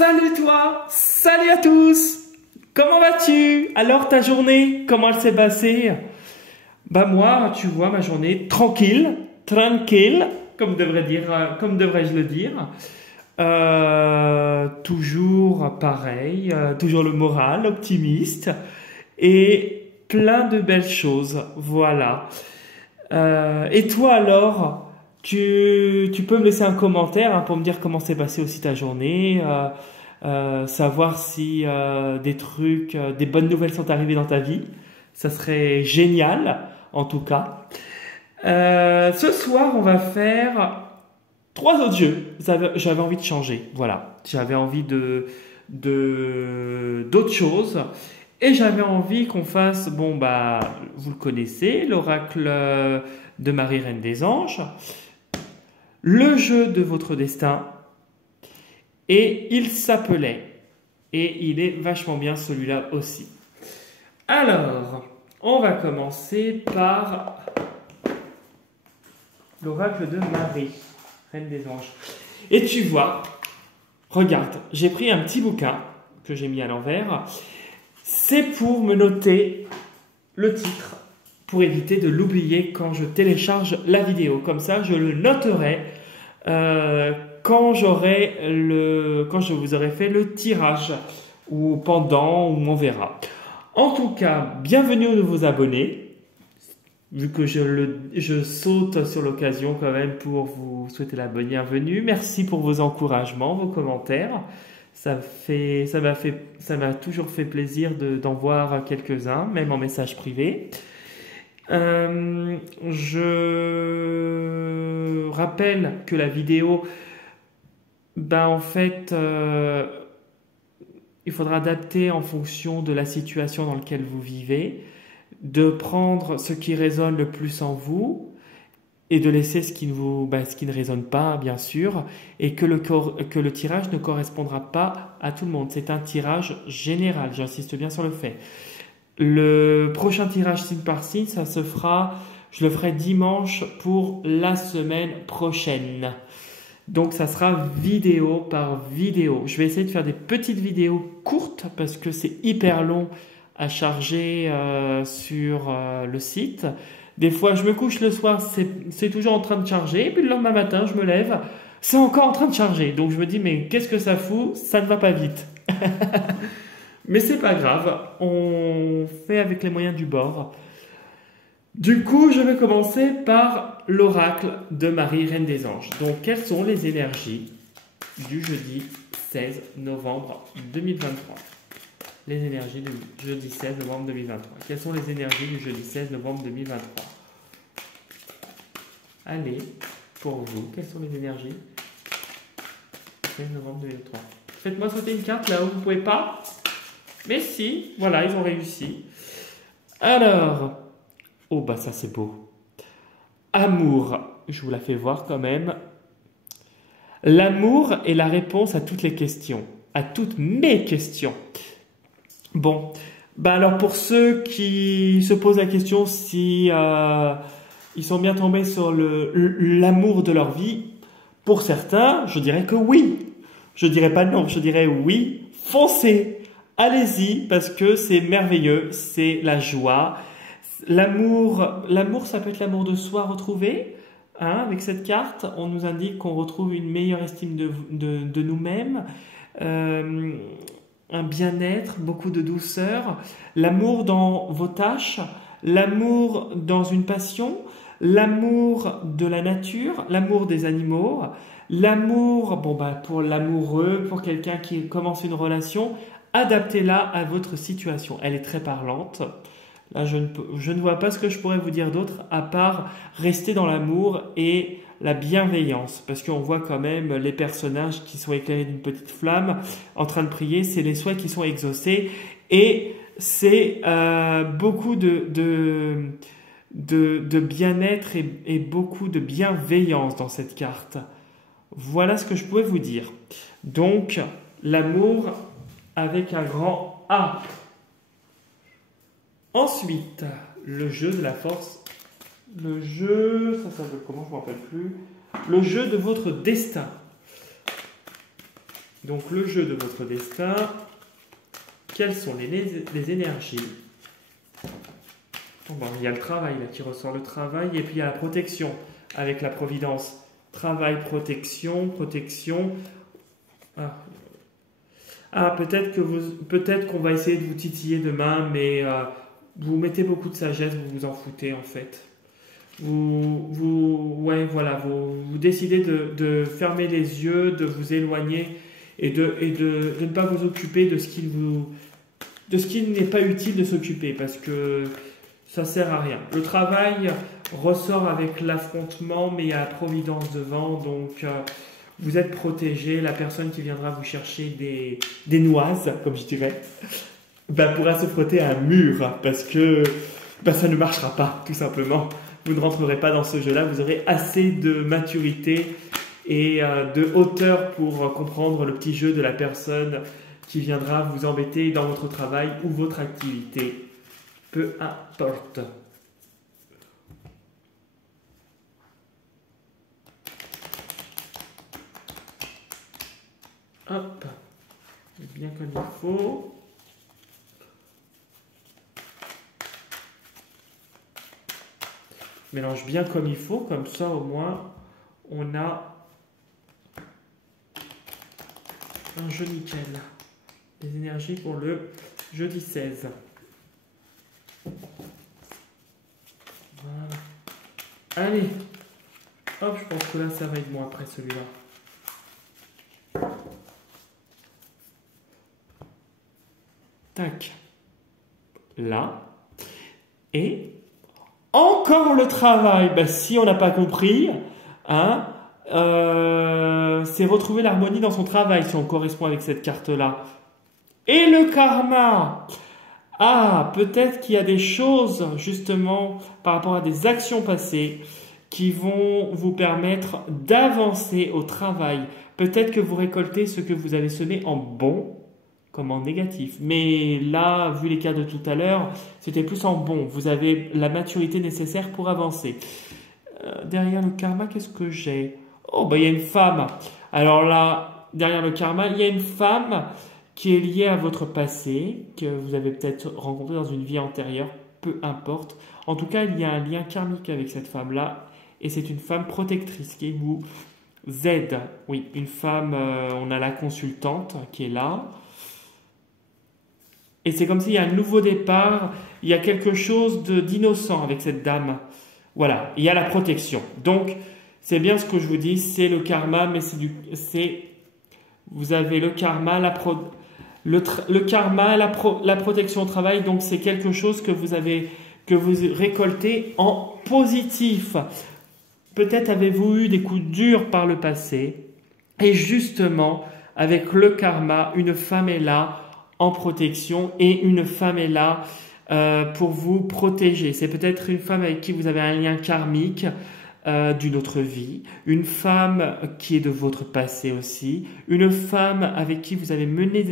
Salut toi, salut à tous. Comment vas-tu? Alors ta journée, comment elle s'est passée? Bah moi, tu vois, ma journée tranquille, tranquille, comme devrais-je le dire. Toujours pareil, toujours le moral optimiste et plein de belles choses. Voilà. Et toi alors, tu peux me laisser un commentaire pour me dire comment s'est passée aussi ta journée, savoir si des bonnes nouvelles sont arrivées dans ta vie. Ça serait génial, en tout cas. Ce soir, on va faire trois autres jeux. J'avais envie de changer, voilà. J'avais envie d'autres choses. Et j'avais envie qu'on fasse, bon bah, vous le connaissez, l'oracle de Marie Reine des Anges, le jeu de votre destin, et il s'appelait, et il est vachement bien celui-là aussi. Alors, on va commencer par l'oracle de Marie, Reine des Anges. Et tu vois, regarde, j'ai pris un petit bouquin que j'ai mis à l'envers. C'est pour me noter le titre, pour éviter de l'oublier quand je télécharge la vidéo. Comme ça, je le noterai quand je vous aurai fait le tirage, ou pendant, ou on verra. En tout cas, bienvenue aux nouveaux abonnés. Vu que je saute sur l'occasion quand même pour vous souhaiter la bienvenue. Merci pour vos encouragements, vos commentaires. Ça m'a toujours fait plaisir d'en voir quelques-uns, même en message privé. Je rappelle que la vidéo, en fait, il faudra adapter en fonction de la situation dans laquelle vous vivez, de prendre ce qui résonne le plus en vous, et de laisser ce qui ne résonne pas, bien sûr, et que le tirage ne correspondra pas à tout le monde. C'est un tirage général, j'insiste bien sur le fait. Le prochain tirage signe par signe, je le ferai dimanche pour la semaine prochaine. Donc ça sera vidéo par vidéo. Je vais essayer de faire des petites vidéos courtes parce que c'est hyper long à charger sur le site. Des fois, je me couche le soir, c'est toujours en train de charger. Et puis le lendemain matin, je me lève, c'est encore en train de charger. Donc je me dis, mais qu'est-ce que ça fout? Ça ne va pas vite. Mais c'est pas grave, on fait avec les moyens du bord. Du coup, je vais commencer par l'oracle de Marie, Reine des Anges. Donc, quelles sont les énergies du jeudi 16 novembre 2023? Les énergies du jeudi 16 novembre 2023. Quelles sont les énergies du jeudi 16 novembre 2023? Allez, pour vous, quelles sont les énergies 16 novembre 2023. Faites-moi sauter une carte là où vous ne pouvez pas. Mais si, voilà, ils ont réussi. Alors, oh bah ça c'est beau. Amour, je vous la fais voir quand même. L'amour est la réponse à toutes les questions, à toutes mes questions. Bon, alors pour ceux qui se posent la question si ils sont bien tombés sur l'amour de leur vie, pour certains, je dirais que oui. Je dirais pas non, je dirais oui, foncez, allez-y parce que c'est merveilleux, c'est la joie. L'amour, ça peut être l'amour de soi retrouvé. Avec cette carte, on nous indique qu'on retrouve une meilleure estime de nous-mêmes. Un bien-être, beaucoup de douceur, l'amour dans vos tâches, l'amour dans une passion, l'amour de la nature, l'amour des animaux, l'amour, pour l'amoureux, pour quelqu'un qui commence une relation, adaptez-la à votre situation. Elle est très parlante. Là, je ne vois pas ce que je pourrais vous dire d'autre à part rester dans l'amour et la bienveillance, parce qu'on voit quand même les personnages qui sont éclairés d'une petite flamme en train de prier, c'est les souhaits qui sont exaucés et c'est beaucoup de bien-être et beaucoup de bienveillance dans cette carte. Voilà ce que je pouvais vous dire. Donc, l'amour avec un grand A. Ensuite, le jeu de la force. Le jeu, ça s'appelle comment, je ne me rappelle plus. Le jeu de votre destin. Donc le jeu de votre destin, quelles sont les énergies? Bon, il y a le travail là qui ressort, le travail, et puis il y a la protection avec la providence. Travail, protection, protection. Peut-être qu'on va essayer de vous titiller demain, mais vous mettez beaucoup de sagesse, vous vous en foutez en fait. Ouais, voilà, vous décidez de fermer les yeux, de vous éloigner et de ne pas vous occuper de ce qui n'est pas utile de s'occuper, parce que ça sert à rien. Le travail ressort avec l'affrontement, mais il y a la providence devant, donc vous êtes protégé. La personne qui viendra vous chercher des noises, comme je dirais, pourra se frotter à un mur, parce que ça ne marchera pas, tout simplement. Vous ne rentrerez pas dans ce jeu-là, vous aurez assez de maturité et de hauteur pour comprendre le petit jeu de la personne qui viendra vous embêter dans votre travail ou votre activité. Peu importe. Hop, bien comme il faut. Mélange bien comme il faut, comme ça au moins on a un jeu nickel. Les énergies pour le jeudi 16. Voilà. Allez, hop, je pense que là ça va être bon après celui-là. Tac. Là. Et encore le travail. Si on n'a pas compris, hein, c'est retrouver l'harmonie dans son travail si on correspond avec cette carte-là. Et le karma. Peut-être qu'il y a des choses, justement, par rapport à des actions passées qui vont vous permettre d'avancer au travail. Peut-être que vous récoltez ce que vous avez semé en bon comme en négatif. Mais là, vu les cas de tout à l'heure, c'était plus en bon. Vous avez la maturité nécessaire pour avancer. Derrière le karma, qu'est-ce que j'ai? Il y a une femme. Alors là, derrière le karma, il y a une femme qui est liée à votre passé, que vous avez peut-être rencontré dans une vie antérieure, peu importe. En tout cas, il y a un lien karmique avec cette femme-là, et c'est une femme protectrice qui vous aide. Oui, une femme, on a la consultante qui est là. Et c'est comme s'il y a un nouveau départ, il y a quelque chose d'innocent avec cette dame. Voilà, il y a la protection. Donc, c'est bien ce que je vous dis, c'est le karma, mais vous avez le karma, la protection au travail, donc c'est quelque chose que vous récoltez en positif. Peut-être avez-vous eu des coups durs par le passé, et justement, avec le karma, une femme est là en protection, et une femme est là pour vous protéger. C'est peut-être une femme avec qui vous avez un lien karmique d'une autre vie, une femme qui est de votre passé aussi, une femme avec qui vous avez mené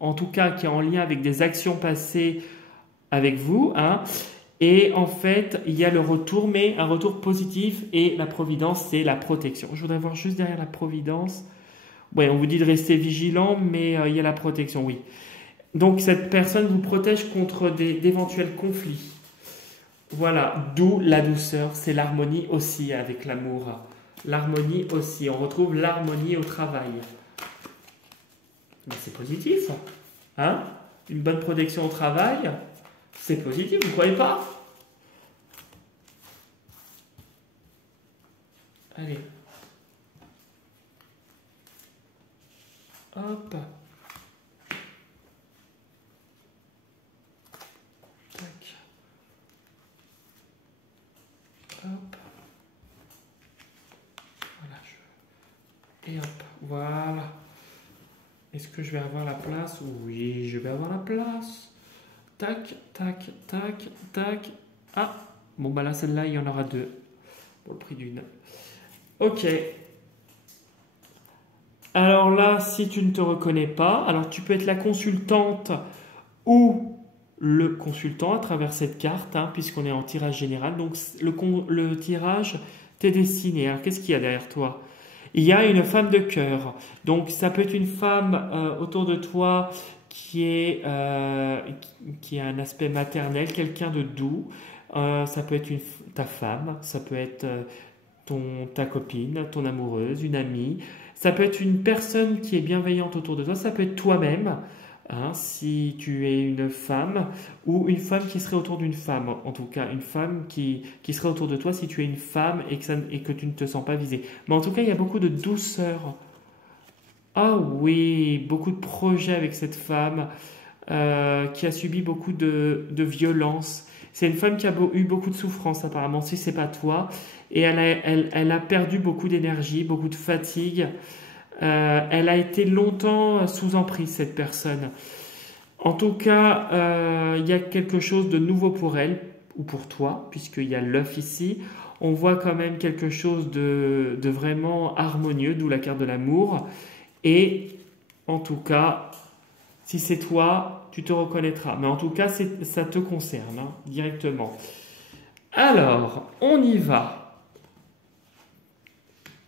en tout cas qui est en lien avec des actions passées avec vous, hein. Et en fait, il y a le retour, mais un retour positif, et la providence, c'est la protection. Je voudrais voir juste derrière la providence. Ouais, on vous dit de rester vigilant, mais il y a la protection, oui. Donc, cette personne vous protège contre d'éventuels conflits. Voilà, d'où la douceur, c'est l'harmonie aussi avec l'amour. L'harmonie aussi, on retrouve l'harmonie au travail. Mais c'est positif, hein? Une bonne protection au travail, c'est positif, vous ne croyez pas? Allez. Hop. Tac. Hop. Voilà. Et hop. Voilà. Est-ce que je vais avoir la place? Oui, je vais avoir la place. Tac, tac, tac, tac. Bon, là, celle-là, il y en aura deux. Pour le prix d'une. Ok. Alors là, si tu ne te reconnais pas, alors tu peux être la consultante ou le consultant à travers cette carte, hein, puisqu'on est en tirage général. Donc le tirage t'est destiné. Alors qu'est-ce qu'il y a derrière toi? Il y a une femme de cœur. Donc, ça peut être une femme autour de toi qui a un aspect maternel, quelqu'un de doux. Ça peut être ta femme, ça peut être ta copine, ton amoureuse, une amie. Ça peut être une personne qui est bienveillante autour de toi. Ça peut être toi-même, hein, si tu es une femme, ou une femme qui serait autour d'une femme. En tout cas, une femme qui serait autour de toi si tu es une femme et que tu ne te sens pas visée. Mais en tout cas, il y a beaucoup de douceur. Ah oui, beaucoup de projets avec cette femme qui a subi beaucoup de violence. C'est une femme qui a eu beaucoup de souffrance apparemment, si c'est pas toi. Et elle a perdu beaucoup d'énergie, beaucoup de fatigue. Elle a été longtemps sous emprise, cette personne. En tout cas, il y a quelque chose de nouveau pour elle, ou pour toi, puisqu'il y a l'œuf ici. On voit quand même quelque chose de vraiment harmonieux, d'où la carte de l'amour. Et en tout cas, si c'est toi, tu te reconnaîtras. Mais en tout cas, ça te concerne hein, directement. Alors, on y va.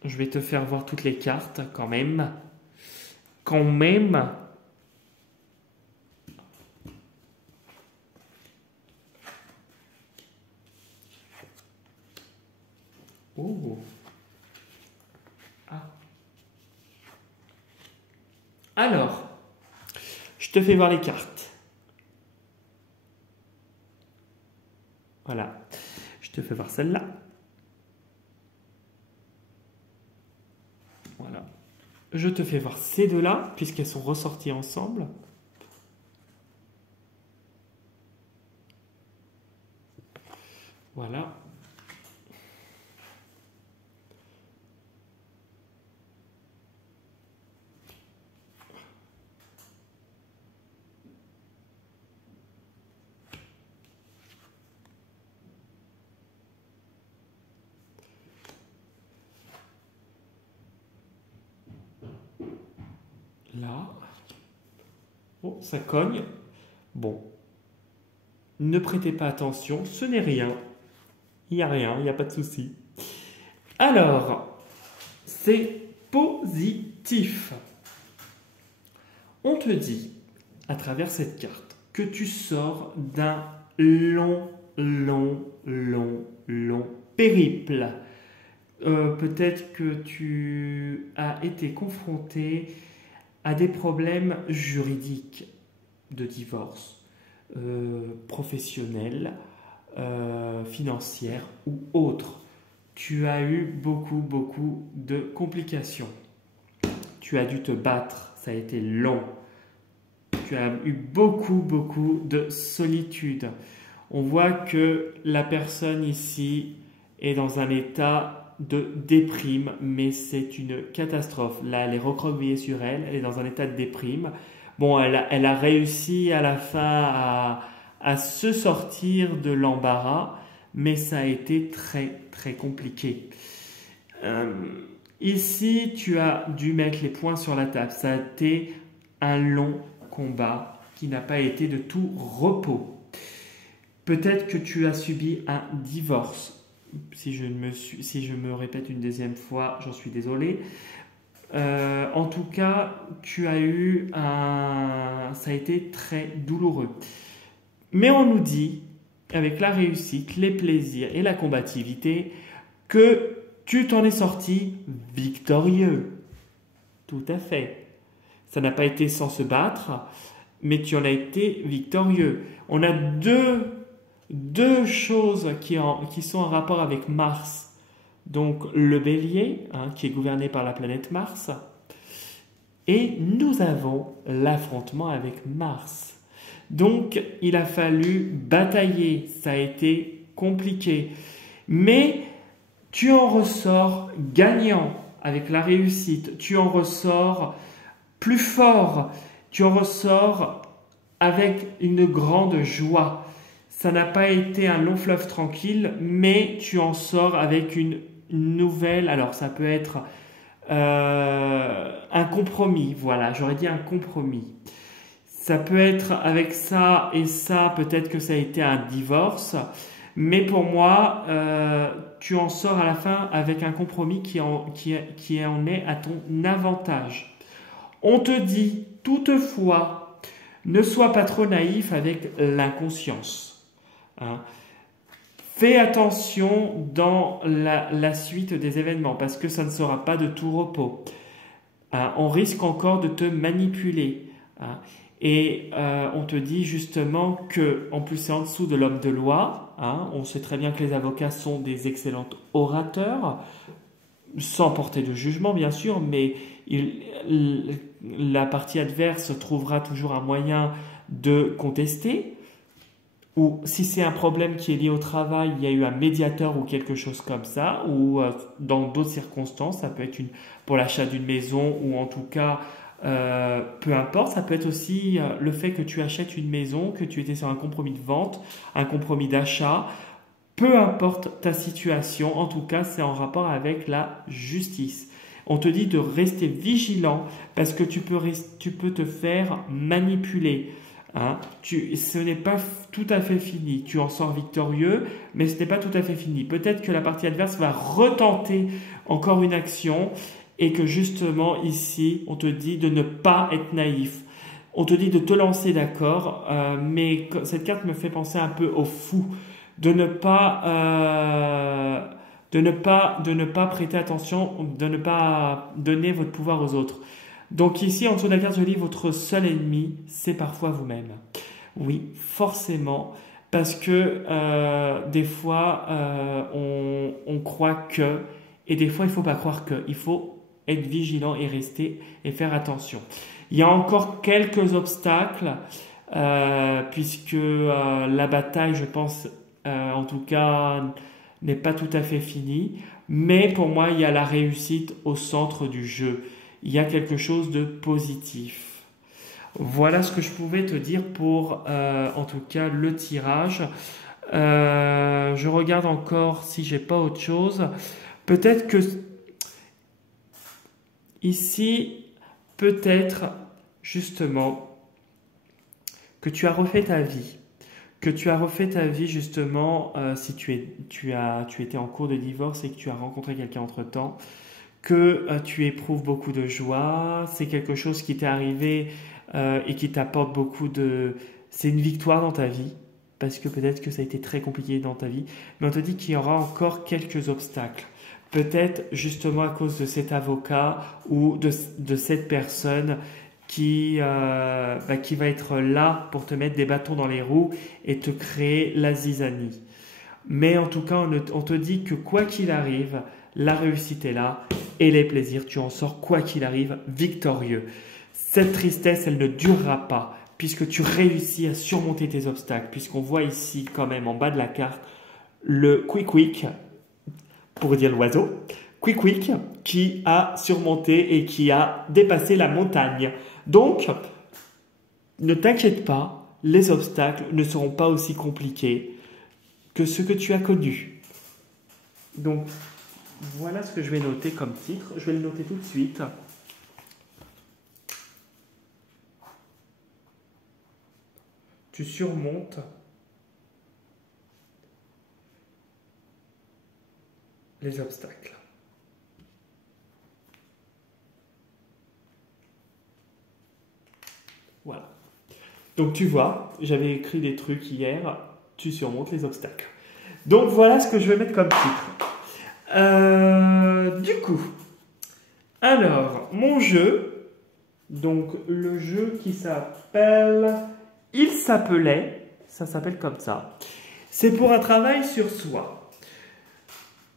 Je vais te faire voir toutes les cartes quand même. Quand même. Oh. Ah. Alors, je te fais voir les cartes. Voilà. Je te fais voir celle-là. Voilà. Je te fais voir ces deux-là, puisqu'elles sont ressorties ensemble. Voilà. Là. Oh, ça cogne. Bon. Ne prêtez pas attention, ce n'est rien. Il n'y a rien, il n'y a pas de souci. Alors, c'est positif. On te dit, à travers cette carte, que tu sors d'un long périple. Peut-être que tu as été confronté à des problèmes juridiques de divorce, professionnels, financières ou autres. Tu as eu beaucoup de complications. Tu as dû te battre, ça a été long. Tu as eu beaucoup de solitude. On voit que la personne ici est dans un état de déprime, mais c'est une catastrophe. Là, elle est recroquevillée sur elle, elle est dans un état de déprime. Bon, elle a réussi à la fin à se sortir de l'embarras, mais ça a été très compliqué. Ici, tu as dû mettre les points sur la table. Ça a été un long combat qui n'a pas été de tout repos. Peut-être que tu as subi un divorce. Si je me répète une deuxième fois, j'en suis désolé. En tout cas, ça a été très douloureux. Mais on nous dit, avec la réussite, les plaisirs et la combativité, que tu t'en es sorti victorieux. Tout à fait. Ça n'a pas été sans se battre, mais tu en as été victorieux. On a deux choses qui sont en rapport avec Mars. Donc le bélier, hein, qui est gouverné par la planète Mars. Et nous avons l'affrontement avec Mars. Donc il a fallu batailler, ça a été compliqué. Mais tu en ressors gagnant avec la réussite. Tu en ressors plus fort. Tu en ressors avec une grande joie. Ça n'a pas été un long fleuve tranquille, mais tu en sors avec une nouvelle. Alors, ça peut être un compromis. Voilà, j'aurais dit un compromis. Ça peut être avec ça et ça, peut-être que ça a été un divorce. Mais pour moi, tu en sors à la fin avec un compromis qui en est à ton avantage. On te dit toutefois, ne sois pas trop naïf avec l'inconscience. Hein. Fais attention dans la suite des événements parce que ça ne sera pas de tout repos. Hein. On risque encore de te manipuler. Hein. Et on te dit justement que, en plus c'est en dessous de l'homme de loi, hein, on sait très bien que les avocats sont des excellents orateurs, sans porter de jugement bien sûr, mais la partie adverse trouvera toujours un moyen de contester, ou si c'est un problème qui est lié au travail, il y a eu un médiateur ou quelque chose comme ça, ou dans d'autres circonstances, ça peut être pour l'achat d'une maison, ou en tout cas... peu importe, ça peut être aussi le fait que tu achètes une maison, que tu étais sur un compromis de vente, un compromis d'achat, peu importe ta situation, en tout cas c'est en rapport avec la justice. On te dit de rester vigilant parce que tu peux te faire manipuler. Hein. Ce n'est pas tout à fait fini. Tu en sors victorieux, mais ce n'est pas tout à fait fini. Peut-être que la partie adverse va retenter encore une action. Et que justement ici, on te dit de ne pas être naïf. On te dit de te lancer, d'accord, mais cette carte me fait penser un peu au fou, de ne pas prêter attention, de ne pas donner votre pouvoir aux autres. Donc ici, en dessous de la carte, je lis votre seul ennemi, c'est parfois vous-même. Oui, forcément, parce que des fois, on croit que, et des fois, il ne faut pas croire que, il faut être vigilant et rester et faire attention. Il y a encore quelques obstacles puisque la bataille, je pense, en tout cas, n'est pas tout à fait finie. Mais pour moi, il y a la réussite au centre du jeu. Il y a quelque chose de positif. Voilà ce que je pouvais te dire pour, en tout cas, le tirage. Je regarde encore si j'ai pas autre chose. Peut-être que ici, peut-être justement que tu as refait ta vie. Que tu as refait ta vie justement si tu étais en cours de divorce et que tu as rencontré quelqu'un entre-temps. Que tu éprouves beaucoup de joie. C'est quelque chose qui t'est arrivé et qui t'apporte beaucoup de... C'est une victoire dans ta vie. Parce que peut-être que ça a été très compliqué dans ta vie. Mais on te dit qu'il y aura encore quelques obstacles. Peut-être justement à cause de cet avocat ou de cette personne qui va être là pour te mettre des bâtons dans les roues et te créer la zizanie. Mais en tout cas, on te dit que quoi qu'il arrive, la réussite est là et les plaisirs, tu en sors quoi qu'il arrive victorieux. Cette tristesse, elle ne durera pas puisque tu réussis à surmonter tes obstacles, puisqu'on voit ici quand même en bas de la carte le quick pour dire l'oiseau, quick qui a surmonté et qui a dépassé la montagne. Donc, ne t'inquiète pas, les obstacles ne seront pas aussi compliqués que ce que tu as connu. Donc, voilà ce que je vais noter comme titre. Je vais le noter tout de suite. Tu surmontes les obstacles. Voilà. Donc tu vois, j'avais écrit des trucs hier, tu surmontes les obstacles. Donc voilà ce que je vais mettre comme titre. Du coup, alors, mon jeu, donc le jeu qui s'appelle... ça s'appelle comme ça. C'est pour un travail sur soi.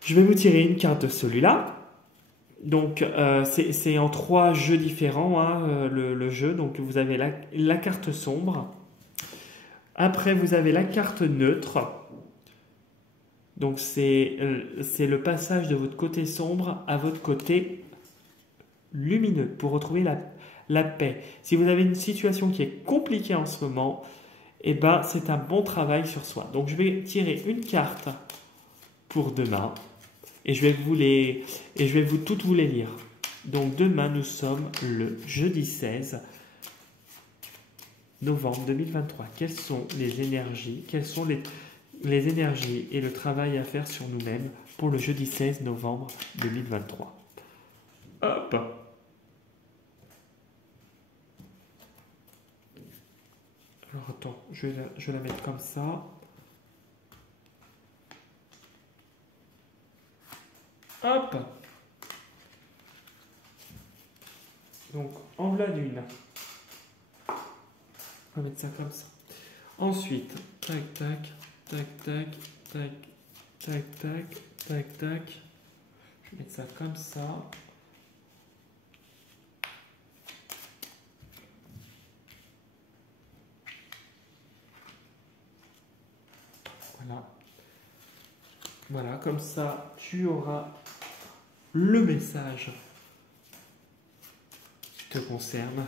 Je vais vous tirer une carte de celui-là. Donc, c'est en 3 jeux différents, hein, le jeu. Donc, vous avez la carte sombre. Après, vous avez la carte neutre. Donc, c'est le passage de votre côté sombre à votre côté lumineux pour retrouver la paix. Si vous avez une situation qui est compliquée en ce moment, eh ben, c'est un bon travail sur soi. Donc, je vais tirer une carte pour demain. Et je vais toutes vous les lire. Donc demain, nous sommes le jeudi 16 novembre 2023. Quelles sont les énergies? Quelles sont les énergies et le travail à faire sur nous-mêmes pour le jeudi 16 novembre 2023. Hop! Alors attends, je vais la mettre comme ça. Hop! Donc, en voilà d'une. On va mettre ça comme ça. Ensuite, tac, tac, tac, tac, tac, tac, tac, tac, tac. Je vais mettre ça comme ça. Voilà. Voilà, comme ça, tu auras le message qui te concerne.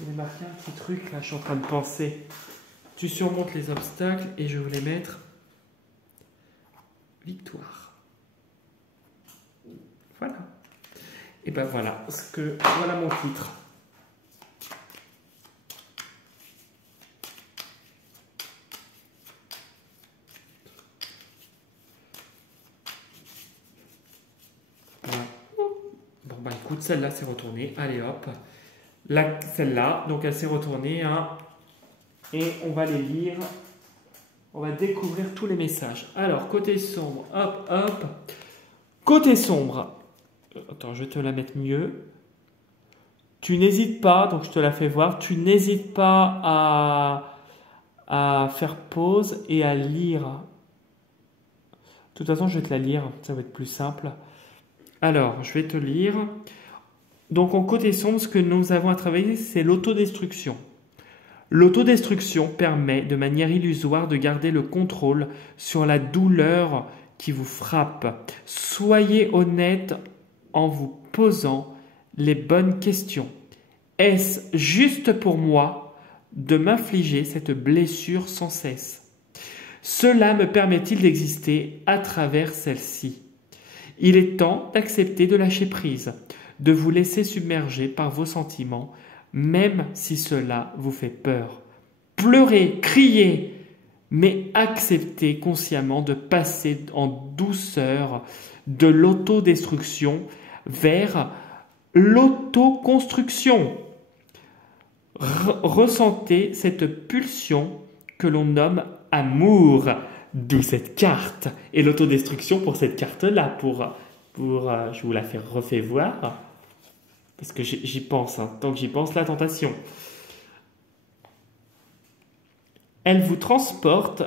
Je vais marquer un petit truc, là, je suis en train de penser. Tu surmontes les obstacles et je voulais mettre victoire. Voilà. Et ben voilà, voilà mon titre. Voilà. Bon bah écoute, celle-là s'est retournée. Allez hop. Celle-là, donc elle s'est retournée. Hein, et on va les lire. On va découvrir tous les messages. Alors, côté sombre, hop, hop. Côté sombre. Attends, je vais te la mettre mieux. Tu n'hésites pas, donc je te la fais voir, tu n'hésites pas à faire pause et à lire. De toute façon, je vais te la lire, ça va être plus simple. Alors, je vais te lire. Donc, en côté sombre, ce que nous avons à travailler, c'est l'autodestruction. L'autodestruction permet de manière illusoire de garder le contrôle sur la douleur qui vous frappe. Soyez honnête en vous posant les bonnes questions. Est-ce juste pour moi de m'infliger cette blessure sans cesse? Cela me permet-il d'exister à travers celle-ci? Il est temps d'accepter de lâcher prise, de vous laisser submerger par vos sentiments, même si cela vous fait peur. Pleurez, criez, mais acceptez consciemment de passer en douceur de l'autodestruction vers l'autoconstruction. Ressentez cette pulsion que l'on nomme amour, d'où cette carte. Et l'autodestruction pour cette carte-là, je vous la refais voir, parce que j'y pense, hein. Tant que j'y pense, la tentation. Elle vous transporte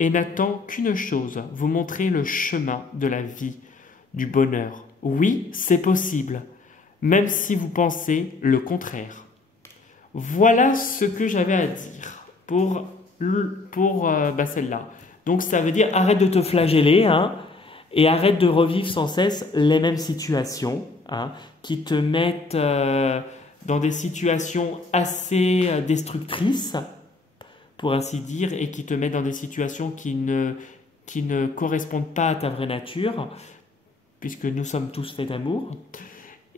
et n'attend qu'une chose, vous montrer le chemin de la vie, du bonheur. Oui, c'est possible, même si vous pensez le contraire. Voilà ce que j'avais à dire pour celle-là. Donc ça veut dire arrête de te flageller, hein, et arrête de revivre sans cesse les mêmes situations, hein, qui te mettent dans des situations assez destructrices, pour ainsi dire, et qui te mettent dans des situations qui ne correspondent pas à ta vraie nature, puisque nous sommes tous faits d'amour,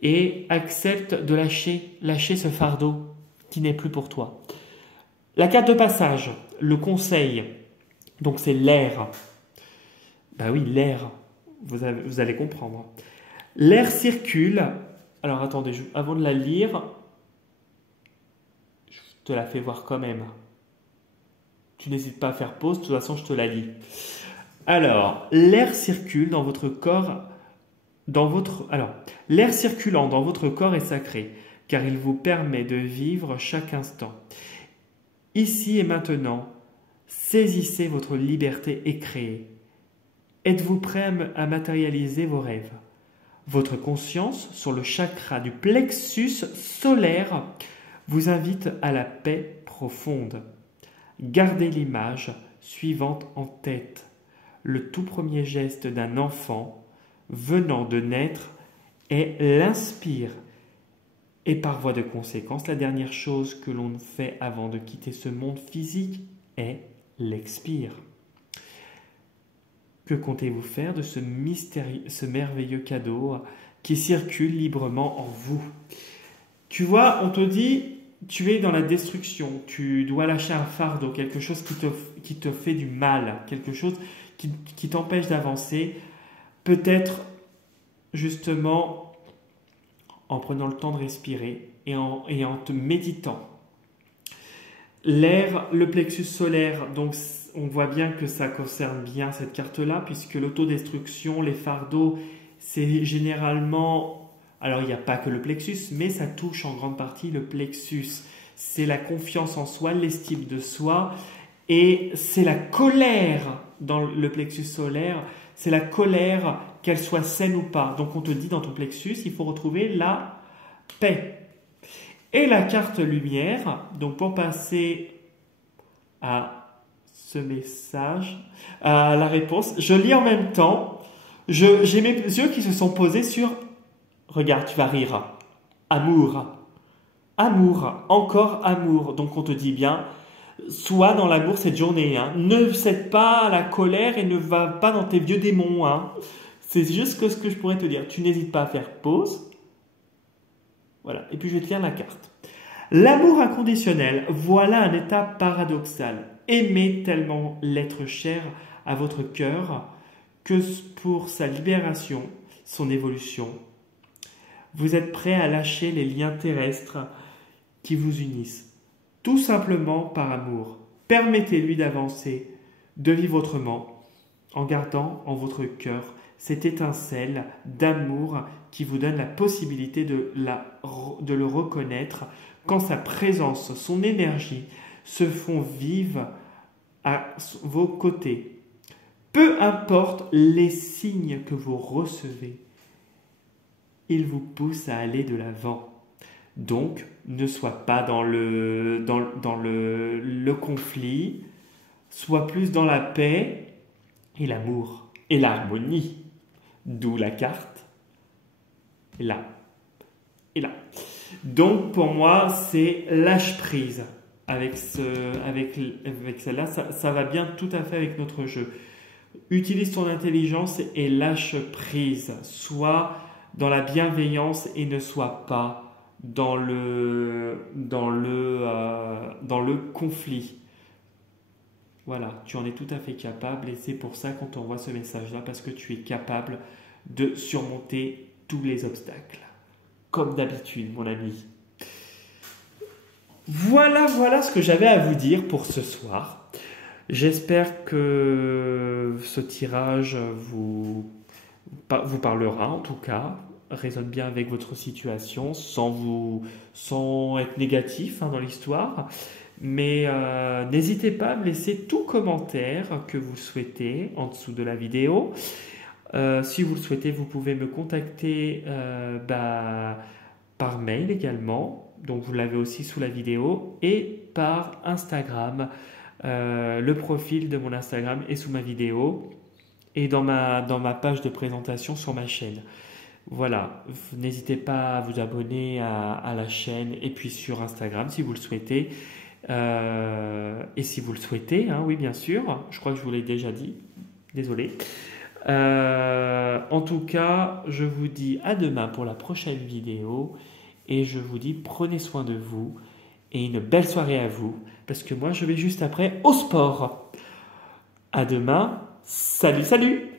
et accepte de lâcher ce fardeau qui n'est plus pour toi. La carte de passage, le conseil, donc c'est l'air. Ben oui, l'air, vous allez comprendre. L'air circule. Alors attendez, avant de la lire, je te la fais voir quand même. Tu n'hésites pas à faire pause, de toute façon je te la lis. Alors, l'air circule dans votre corps, l'air circulant dans votre corps est sacré, car il vous permet de vivre chaque instant. Ici et maintenant, saisissez votre liberté et créez. Êtes-vous prêt à matérialiser vos rêves? Votre conscience sur le chakra du plexus solaire vous invite à la paix profonde. Gardez l'image suivante en tête. Le tout premier geste d'un enfant venant de naître est l'inspire. Et par voie de conséquence, la dernière chose que l'on fait avant de quitter ce monde physique est l'expire. Que comptez-vous faire de ce merveilleux cadeau qui circule librement en vous? Tu vois, on te dit, tu es dans la destruction, tu dois lâcher un fardeau, quelque chose qui te fait du mal, quelque chose qui t'empêche d'avancer. Peut-être justement en prenant le temps de respirer et en te méditant. L'air, le plexus solaire, donc on voit bien que ça concerne bien cette carte-là, puisque l'autodestruction, les fardeaux, c'est généralement... Alors il n'y a pas que le plexus, mais ça touche en grande partie le plexus. C'est la confiance en soi, l'estime de soi, et c'est la colère dans le plexus solaire, c'est la colère, qu'elle soit saine ou pas. Donc on te dit dans ton plexus, il faut retrouver la paix. Et la carte lumière, donc pour passer à ce message, à la réponse, je lis en même temps, j'ai mes yeux qui se sont posés sur, regarde, tu vas rire, amour, amour, encore amour. Donc on te dit bien, sois dans l'amour cette journée, hein. Ne cède pas à la colère et ne va pas dans tes vieux démons, hein. C'est juste ce que je pourrais te dire. Tu n'hésites pas à faire pause. Voilà, et puis je vais te lire la carte. L'amour inconditionnel, voilà un état paradoxal. Aimez tellement l'être cher à votre cœur que pour sa libération, son évolution, vous êtes prêt à lâcher les liens terrestres qui vous unissent, tout simplement par amour. Permettez-lui d'avancer, de vivre autrement, en gardant en votre cœur cette étincelle d'amour qui vous donne la possibilité de le reconnaître quand sa présence, son énergie se font vives à vos côtés. Peu importe les signes que vous recevez, ils vous poussent à aller de l'avant. Donc, ne sois pas dans le conflit, sois plus dans la paix et l'amour et l'harmonie. D'où la carte. Et là. Et là. Donc, pour moi, c'est lâche prise. Avec celle-là, ça va bien tout à fait avec notre jeu. Utilise ton intelligence et lâche prise. Sois dans la bienveillance et ne sois pas dans le conflit. Voilà, tu en es tout à fait capable et c'est pour ça qu'on t'envoie ce message-là, parce que tu es capable de surmonter tous les obstacles. Comme d'habitude, mon ami. Voilà ce que j'avais à vous dire pour ce soir. J'espère que ce tirage vous parlera, en tout cas, résonne bien avec votre situation, sans être négatif dans l'histoire. Mais n'hésitez pas à me laisser tout commentaire que vous souhaitez en dessous de la vidéo. Si vous le souhaitez, vous pouvez me contacter par mail également. Donc vous l'avez aussi sous la vidéo, et par Instagram. Le profil de mon Instagram est sous ma vidéo et dans ma page de présentation sur ma chaîne. Voilà, n'hésitez pas à vous abonner à la chaîne et puis sur Instagram si vous le souhaitez. Et si vous le souhaitez, hein, oui bien sûr, je crois que je vous l'ai déjà dit, désolé. En tout cas, je vous dis à demain pour la prochaine vidéo et je vous dis prenez soin de vous et une belle soirée à vous, parce que moi je vais juste après au sport. À demain, salut.